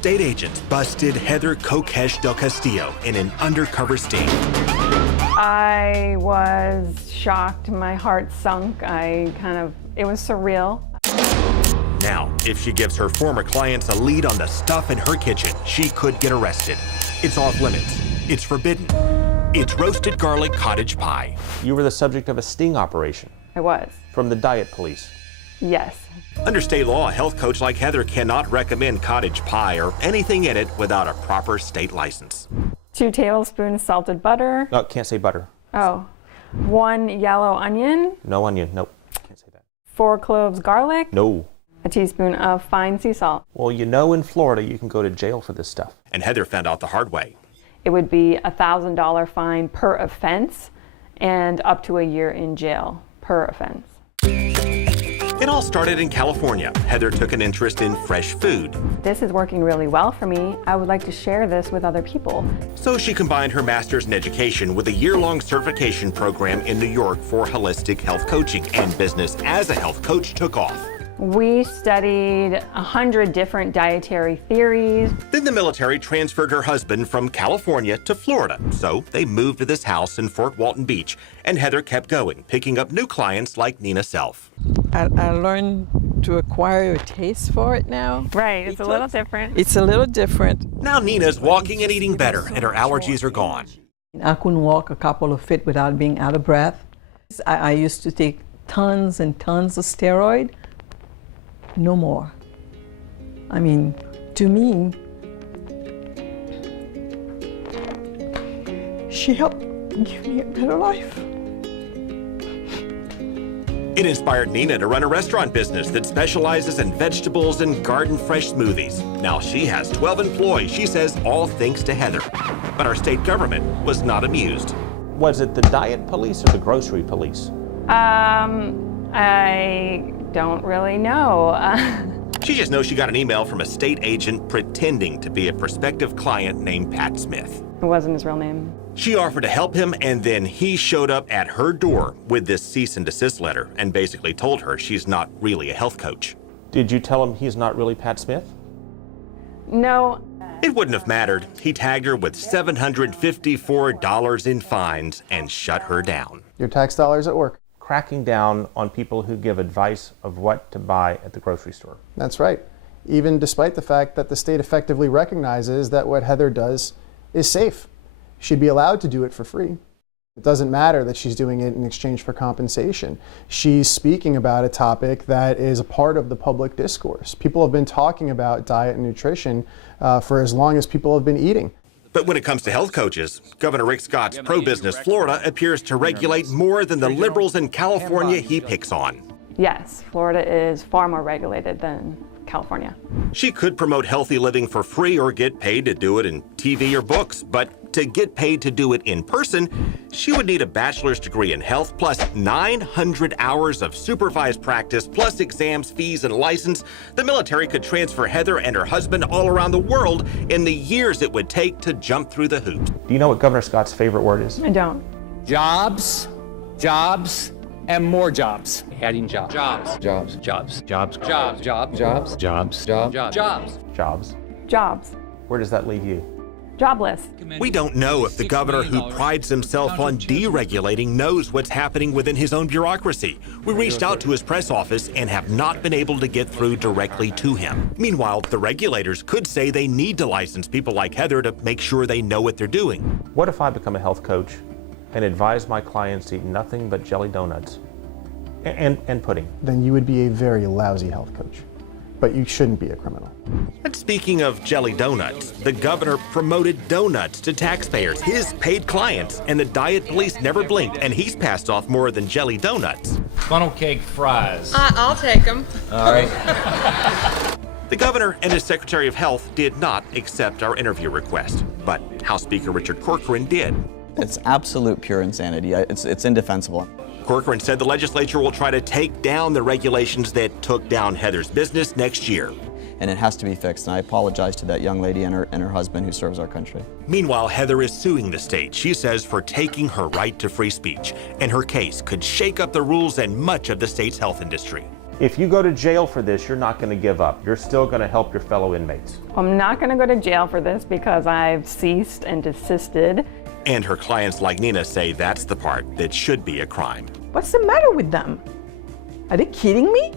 State agents busted Heather Kokesh del Castillo in an undercover sting. I was shocked. My heart sunk. It was surreal. Now, if she gives her former clients a lead on the stuff in her kitchen, she could get arrested. It's off limits. It's forbidden. It's roasted garlic cottage pie. You were the subject of a sting operation. I was. From the diet police. Yes. Under state law, a health coach like Heather cannot recommend cottage pie or anything in it without a proper state license. 2 tablespoons salted butter. No, can't say butter. Oh. 1 yellow onion. No onion, nope, can't say that. 4 cloves garlic. No. A teaspoon of fine sea salt. Well, you know in Florida you can go to jail for this stuff. And Heather found out the hard way. It would be a $1,000 fine per offense and up to a year in jail per offense. It all started in California. Heather took an interest in fresh food. This is working really well for me. I would like to share this with other people. So she combined her master's in education with a year-long certification program in New York for holistic health coaching, and business as a health coach took off. We studied 100 different dietary theories. Then the military transferred her husband from California to Florida. So they moved to this house in Fort Walton Beach, and Heather kept going, picking up new clients like Nina Self. I learned to acquire a taste for it now. Right, it's a little different. It's a little different. Now Nina's walking and eating better, and her allergies are gone. I couldn't walk a couple of feet without being out of breath. I used to take tons and tons of steroid. No more. I mean, to me, she helped give me a better life. It inspired Nina to run a restaurant business that specializes in vegetables and garden fresh smoothies. Now she has 12 employees, she says, all thanks to Heather. But our state government was not amused. Was it the diet police or the grocery police? I don't really know. She just knows she got an email from a state agent pretending to be a prospective client named Pat Smith. It wasn't his real name. She offered to help him, and then he showed up at her door with this cease and desist letter and basically told her she's not really a health coach. Did you tell him he's not really Pat Smith? No. It wouldn't have mattered. He tagged her with $754 in fines and shut her down. Your tax dollars at work. Cracking down on people who give advice of what to buy at the grocery store. That's right. Even despite the fact that the state effectively recognizes that what Heather does is safe. She'd be allowed to do it for free. It doesn't matter that she's doing it in exchange for compensation. She's speaking about a topic that is a part of the public discourse. People have been talking about diet and nutrition for as long as people have been eating. But when it comes to health coaches, Governor Rick Scott's pro-business Florida appears to regulate more than the liberals in California he picks on. Yes, Florida is far more regulated than California. She could promote healthy living for free or get paid to do it in TV or books, but to get paid to do it in person, she would need a bachelor's degree in health plus 900 hours of supervised practice plus exams, fees, and license. The military could transfer Heather and her husband all around the world in the years it would take to jump through the hoops. Do you know what Governor Scott's favorite word is? I don't. Jobs, jobs, and more jobs. Adding jobs. Jobs. Jobs. Jobs. Jobs. Jobs. Jobs. Jobs. Jobs. Jobs. Jobs. Jobs. Jobs. Where does that leave you? Jobless. We don't know if the governor, who prides himself on deregulating, knows what's happening within his own bureaucracy. We reached out to his press office and have not been able to get through directly to him. Meanwhile, the regulators could say they need to license people like Heather to make sure they know what they're doing. What if I become a health coach and advise my clients to eat nothing but jelly donuts and pudding? Then you would be a very lousy health coach. But you shouldn't be a criminal. And speaking of jelly donuts, the governor promoted donuts to taxpayers, his paid clients, and the diet police never blinked, and he's passed off more than jelly donuts. Funnel cake fries. I'll take them. All right. The governor and his Secretary of Health did not accept our interview request, but House Speaker Richard Corcoran did. It's absolute pure insanity. It's indefensible. Corcoran said the legislature will try to take down the regulations that took down Heather's business next year. And it has to be fixed, and I apologize to that young lady and her husband who serves our country. Meanwhile, Heather is suing the state, she says, for taking her right to free speech, and her case could shake up the rules and much of the state's health industry. If you go to jail for this, you're not going to give up. You're still going to help your fellow inmates. I'm not going to go to jail for this because I've ceased and desisted. And her clients like Nina say that's the part that should be a crime. What's the matter with them? Are they kidding me?